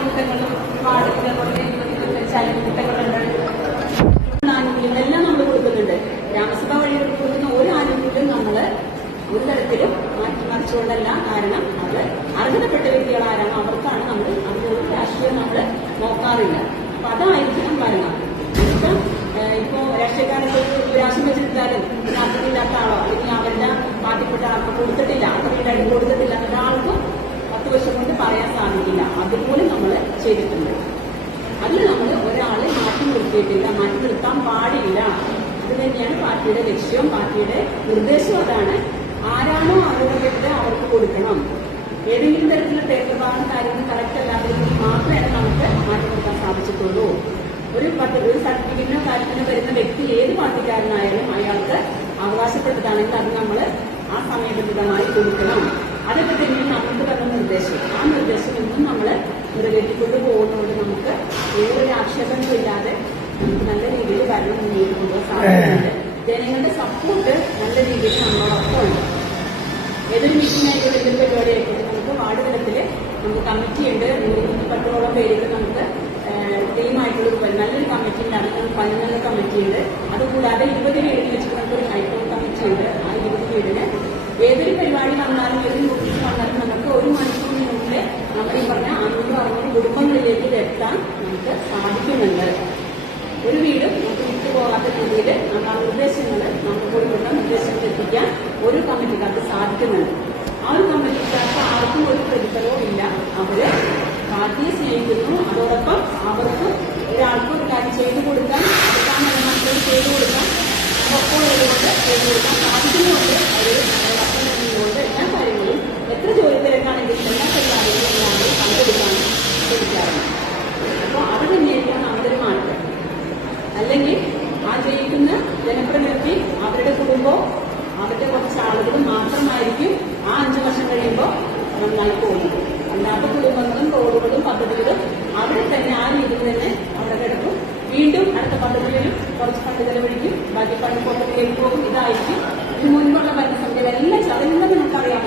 ആനക്കൂട്ടങ്ങളും വാർഡിലെ കുറേ 25 ആനക്കൂട്ടങ്ങളുണ്ട്. ആനുകൂല്യങ്ങളെല്ലാം നമ്മൾ കൊടുക്കുന്നുണ്ട്. ഗ്രാമസഭ വഴി കൊടുക്കുന്ന ഒരു ആനുകൂല്യം നമ്മൾ ഒരു തരത്തിലും മാറ്റിമറിച്ചുകൊണ്ടല്ല. കാരണം അത് അർഹതപ്പെട്ട വ്യക്തികളാരാണ് അവർക്കാണ് നമ്മൾ അതിലൊരു രാഷ്ട്രീയം നമ്മൾ നോക്കാറില്ല. അപ്പൊ അതായിരിക്കണം ഭരണം. ഇപ്പോ രാഷ്ട്രീയക്കാരൊക്കെ രാഷ്ട്രം വെച്ചെടുത്താലും അർഹതയില്ലാത്ത ആളോ അല്ലെങ്കിൽ അവരുടെ പാർട്ടിപ്പെട്ട ആൾക്ക് കൊടുത്തിട്ടില്ല, അത്രയും കൊടുത്തിട്ടില്ല എന്നൊരാൾക്കും 10 വർഷം കൊണ്ട് പറയാൻ സാധിക്കില്ല. അതുപോലെ നമ്മൾ ചെയ്തിട്ടുണ്ട്. അതിൽ നമ്മൾ ഒരാളെ മാറ്റി നിർത്തിയിട്ടില്ല, മാറ്റി നിർത്താൻ പാടില്ല. അത് തന്നെയാണ് പാർട്ടിയുടെ ലക്ഷ്യം, പാർട്ടിയുടെ നിർദ്ദേശം. അതാണ് ആരാണോ അർഹതപ്പെട്ടത് അവർക്ക് കൊടുക്കണം. ഏതെങ്കിലും തരത്തിലുള്ള പേപ്പർഭാഗം കാര്യങ്ങൾ കറക്റ്റ് അല്ലാത്തതിൽ മാത്രമേ നമുക്ക് മാറ്റി നിർത്താൻ സാധിച്ചിട്ടുള്ളൂ. ഒരു സർട്ടിഫിക്കറ്റിനോ കാര്യത്തിനോ വരുന്ന വ്യക്തി ഏത് പാർട്ടിക്കാരനായാലും അയാൾക്ക് അവകാശപ്പെട്ടതാണെങ്കിൽ അത് നമ്മൾ ആ സമയബന്ധിതമായി കൊടുക്കണം. അതൊക്കെ തന്നെയാണ് നമുക്ക് തന്ന നിർദ്ദേശം. ആ നിർദ്ദേശം ഇന്നും നമ്മൾ നിറവേറ്റിക്കൊണ്ട് പോകുന്നതുകൊണ്ട് നമുക്ക് ഏതൊരു ആക്ഷേപങ്ങളും ഇല്ലാതെ നമുക്ക് നല്ല രീതിയിൽ ഭരണം മുന്നോട്ട് കൊണ്ടുപോകാൻ സാധിക്കുന്നുണ്ട്. ജനങ്ങളുടെ സപ്പോർട്ട് നല്ല രീതിയിൽ നമ്മളോടൊപ്പം ഉണ്ട്. ഏതൊരു മീറ്റിംഗ് ആയിക്കോട്ടെ, ഏതൊരു പരിപാടി ആയിക്കോട്ടെ, നമുക്ക് വാർഡ് തലത്തിൽ നമുക്ക് കമ്മിറ്റിയുണ്ട്. 110ഓളം പേരുകൾ നമുക്ക് ടീമായിട്ടുള്ള നല്ലൊരു കമ്മിറ്റി ഉണ്ട്. അതിന് 11 കമ്മിറ്റിയുണ്ട്. അതുകൂടാതെ 20 വീടിന് വെച്ചിട്ട് നമുക്കൊരു ഹൈക്കോടതി കമ്മിറ്റി ഉണ്ട്. ആ 20 വീടിന് ഏതൊരു പരിപാടി വന്നാലും ഏതൊരു നോട്ടീസ് വന്നാലും നമുക്ക് ഒരു മണിക്കൂറിനുള്ളിൽ നമ്മൾ ഈ പറഞ്ഞ 500-600 കുടുംബങ്ങളിലേക്ക് ഇത് എത്താൻ നമുക്ക് സാധിക്കുന്നുണ്ട്. ഒരു വീട് നമുക്ക് വിട്ടുപോകാത്ത രീതിയിൽ നമ്മൾ ആ നിർദ്ദേശങ്ങൾ നമുക്ക് കൊടുക്കുന്ന നിർദ്ദേശങ്ങൾ എത്തിക്കാൻ ഒരു കമ്മിറ്റിക്കാർക്ക് സാധിക്കുന്നുണ്ട്. ആ ഒരു കമ്മിറ്റിക്കാർക്ക് ആർക്കും ഒരു പ്രതിഫലവും ഇല്ല. അവര് പാർട്ടിയെ സ്നേഹിക്കുന്നു. അതോടൊപ്പം അവർക്ക് ഒരാൾക്ക് ഒരു കാര്യം ചെയ്തു കൊടുക്കാൻ മക്കൾ ചെയ്തു കൊടുക്കാൻ ഒപ്പം ഉള്ളതുകൊണ്ട് ചെയ്തു കൊടുക്കാൻ സാധിക്കുന്നുണ്ട്. അവർ വർഷം കൊണ്ട് എല്ലാ കാര്യങ്ങളും എത്ര ജോലി തിരക്കാണെങ്കിലും എല്ലാ പരിപാടികളും എല്ലാവരും പങ്കെടുക്കാനും ശ്രമിക്കാറുണ്ട്. അപ്പോൾ അത് തന്നെയായിരിക്കണം നമ്മുടെ ഒരു മാറ്റം. അല്ലെങ്കിൽ ആ ജയിക്കുന്ന ജനപ്രതിനിധി അവരുടെ കുടുംബവും അവരുടെ കുറച്ച് ആളുകളും മാത്രമായിരിക്കും ആ 5 വർഷം കഴിയുമ്പോൾ നന്നായി പോകുന്നത്. അല്ലാത്ത കുടുംബങ്ങളും റോഡുകളും പദ്ധതികളും അവിടെ തന്നെ ആ രീതിയിൽ തന്നെ അവിടെ കിടക്കും. വീണ്ടും അടുത്ത പദ്ധതികളിലും കുറച്ച് ഫണ്ട് ചെലവഴിക്കും, ബാക്കി ഫണ്ട് പുറത്തേക്ക് പോകും. ഇതായിരിക്കും ഇതിന് മുൻപുള്ള ഭരണസമിതികൾ എല്ലാം ചതഞ്ഞത് നമുക്കറിയാം.